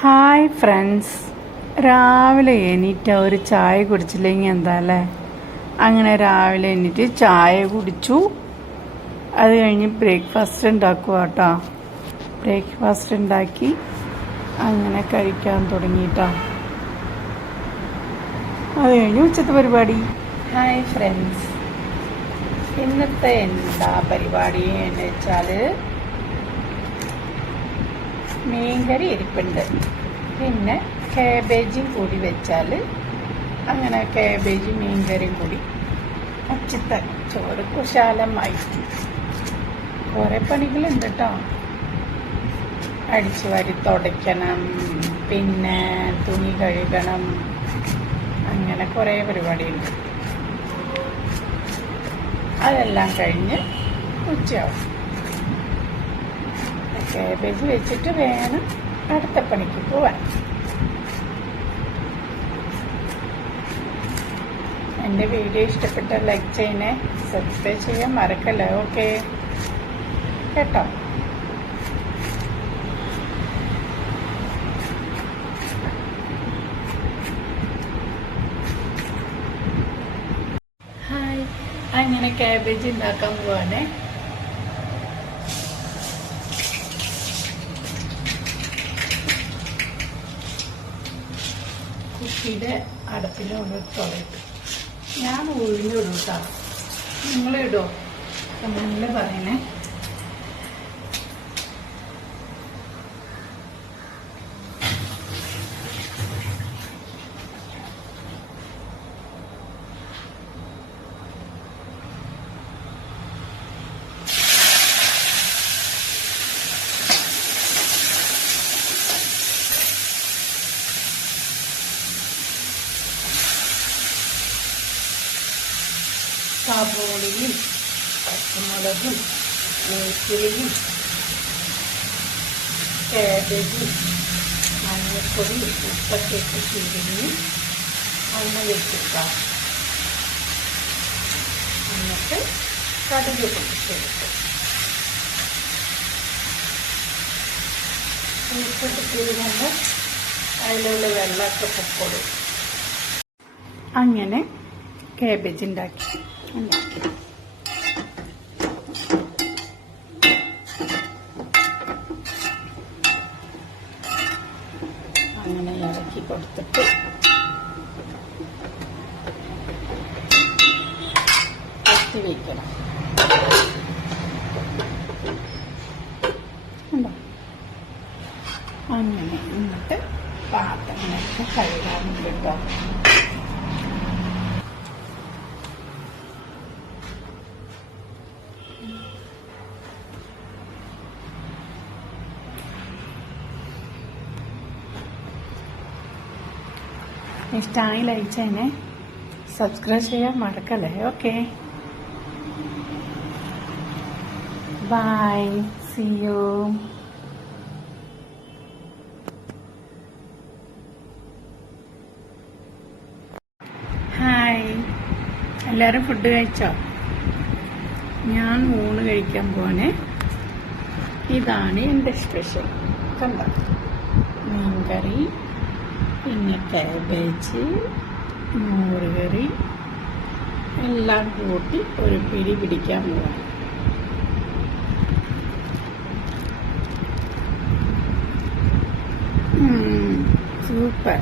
Hi friends, രാവിലെ എണീറ്റ് ഒരു ചായ കുടിച്ചില്ലെങ്കിൽ എന്താ അല്ലേ. അങ്ങനെ രാവിലെ എണീറ്റ് ചായ കുടിച്ചു. അത് കഴിഞ്ഞ് ബ്രേക്ക്ഫാസ്റ്റ് ഉണ്ടാക്കുക കേട്ടോ. ബ്രേക്ക്ഫാസ്റ്റ് ഉണ്ടാക്കി അങ്ങനെ കഴിക്കാൻ തുടങ്ങിയിട്ടോ. അത് കഴിഞ്ഞ് ഉച്ചത്തെ പരിപാടി. ഹായ് ഫ്രണ്ട്സ്, ഇന്നത്തെ എന്താ പരിപാടി എന്ന് വെച്ചാൽ മീൻകറി ഇരിപ്പുണ്ട്, പിന്നെ കാബേജും കൂടി വെച്ചാൽ അങ്ങനെ കാബേജും മീൻകറിയും കൂടി ഉച്ചത്തെ ചോറ് കുശാലമായി. കുറേ പണികളുണ്ട് കേട്ടോ. അടിച്ചു വാരി തുടയ്ക്കണം, പിന്നെ തുണി കഴുകണം, അങ്ങനെ കുറേ പരിപാടിയുണ്ട്. അതെല്ലാം കഴിഞ്ഞ് ഉച്ചയാവും. കാബേജ് വെച്ചിട്ട് വേണം അടുത്ത പണിക്ക് പോവാൻ. എൻ്റെ വീഡിയോ ഇഷ്ടപ്പെട്ട ലൈക്ക് ചെയ്യണേ, സബ്സ്ക്രൈബ് ചെയ്യാൻ മറക്കല്ലേ. ഓക്കെ കേട്ടോ. ഹായ്, അങ്ങനെ കാബേജ് ഉണ്ടാക്കാൻ പോവാണേ. കുട്ടിയുടെ അടപ്പിനോട് തുളയിട്ട് ഞാൻ ഉഴിഞ്ഞിടും കേട്ടോ. നിങ്ങളിടോ നിങ്ങൾ പറയണേ. സവോളയും പച്ചമുളകും വെളുത്തുള്ളിയും കാബേജും മഞ്ഞൾപ്പൊടി ഉപ്പൊക്കെ ഇട്ട് ചൂടിന് എണ്ണ വെച്ചിട്ടാം. എന്നിട്ട് കടുക് പൊട്ടിച്ചെടുക്കും. ഉപ്പിട്ട് തിരുകുമ്പോൾ അതിലുള്ള വെള്ളമൊക്കെ പൊക്കോടും. അങ്ങനെ കാബേജ് ഉണ്ടാക്കി. അങ്ങനെ ഇറക്കി കൊടുത്തിട്ട് കത്തി വയ്ക്കണം. ഉണ്ടോ? അങ്ങനെ എന്നിട്ട് പാത്രങ്ങളൊക്കെ കഴുകാറുണ്ട് കേട്ടോ. ഇഷ്ടമായി ലൈക്ക് ചെയ്യണേ, സബ്സ്ക്രൈബ് ചെയ്യാൻ മറക്കല്ലേ. Okay, bye, see you. Hi, എല്ലാവരും ഫുഡ് കഴിച്ചോ? ഞാൻ ഊണ് കഴിക്കാൻ പോണേ. ഇതാണ് എൻ്റെ സ്പെഷ്യൽ. കണ്ടോ? മീൻകറി, പിന്നെ കാബേജ്, മോരുകറി എല്ലാം കൂട്ടി ഒരു പിടി പിടിക്കാൻ പോവാം. സൂപ്പർ.